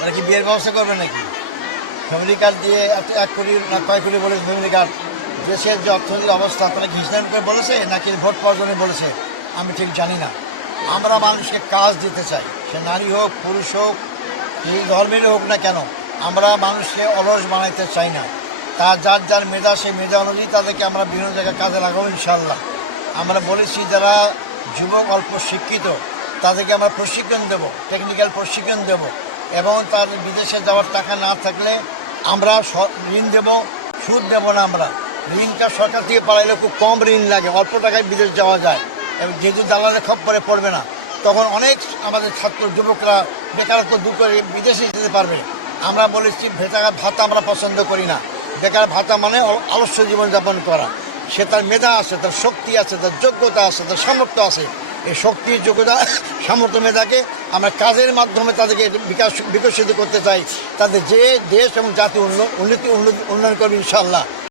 ওরা কি বিয়ের ব্যবস্থা করবে নাকি? ফ্যামিলি কার্ড দিয়ে 1 কোটি না কয় কোটি বলেছে ফ্যামিলি কার্ড। দেশের যে অর্থনৈতিক অবস্থা তারা কি হিসাব করে বলেছে নাকি ভোট পাওয়ার জন্য বলেছে আমি ঠিক জানি না। আমরা মানুষকে কাজ দিতে চাই, সে নারী হোক পুরুষ হোক এই ধর্মেরই হোক না কেন, আমরা মানুষকে অলস বানাইতে চাই না। তার যার যার মেধা সেই মেধা অনুযায়ী তাদেরকে আমরা বিভিন্ন জায়গায় কাজে লাগাবো ইনশাল্লাহ। আমরা বলেছি যারা যুবক অল্প শিক্ষিত তাদেরকে আমরা প্রশিক্ষণ দেব, টেকনিক্যাল প্রশিক্ষণ দেব, এবং তাদের বিদেশে যাওয়ার টাকা না থাকলে আমরা ঋণ দেব, সুদ দেব না। আমরা ঋণটা সরকার থেকে পাঠাইলে খুব কম ঋণ লাগে, অল্প টাকায় বিদেশ যাওয়া যায়, এবং যেহেতু দালালে খপ্পরে পড়বে না, তখন অনেক আমাদের ছাত্র যুবকরা বেকারত্ব দূর করে বিদেশে যেতে পারবে। আমরা বলেছি বেকার ভাতা আমরা পছন্দ করি না। বেকার ভাতা মানে আলস্য জীবনযাপন করা। সে তার মেধা আছে, তার শক্তি আছে, তার যোগ্যতা আছে, তার সামর্থ্য আছে। এই শক্তি যোগ্যতা সামর্থ্য মেধাকে আমরা কাজের মাধ্যমে তাদেরকে বিকশিত করতে চাই। তাদের যে দেশ এবং জাতি উন্নয়ন করবে ইনশাআল্লাহ।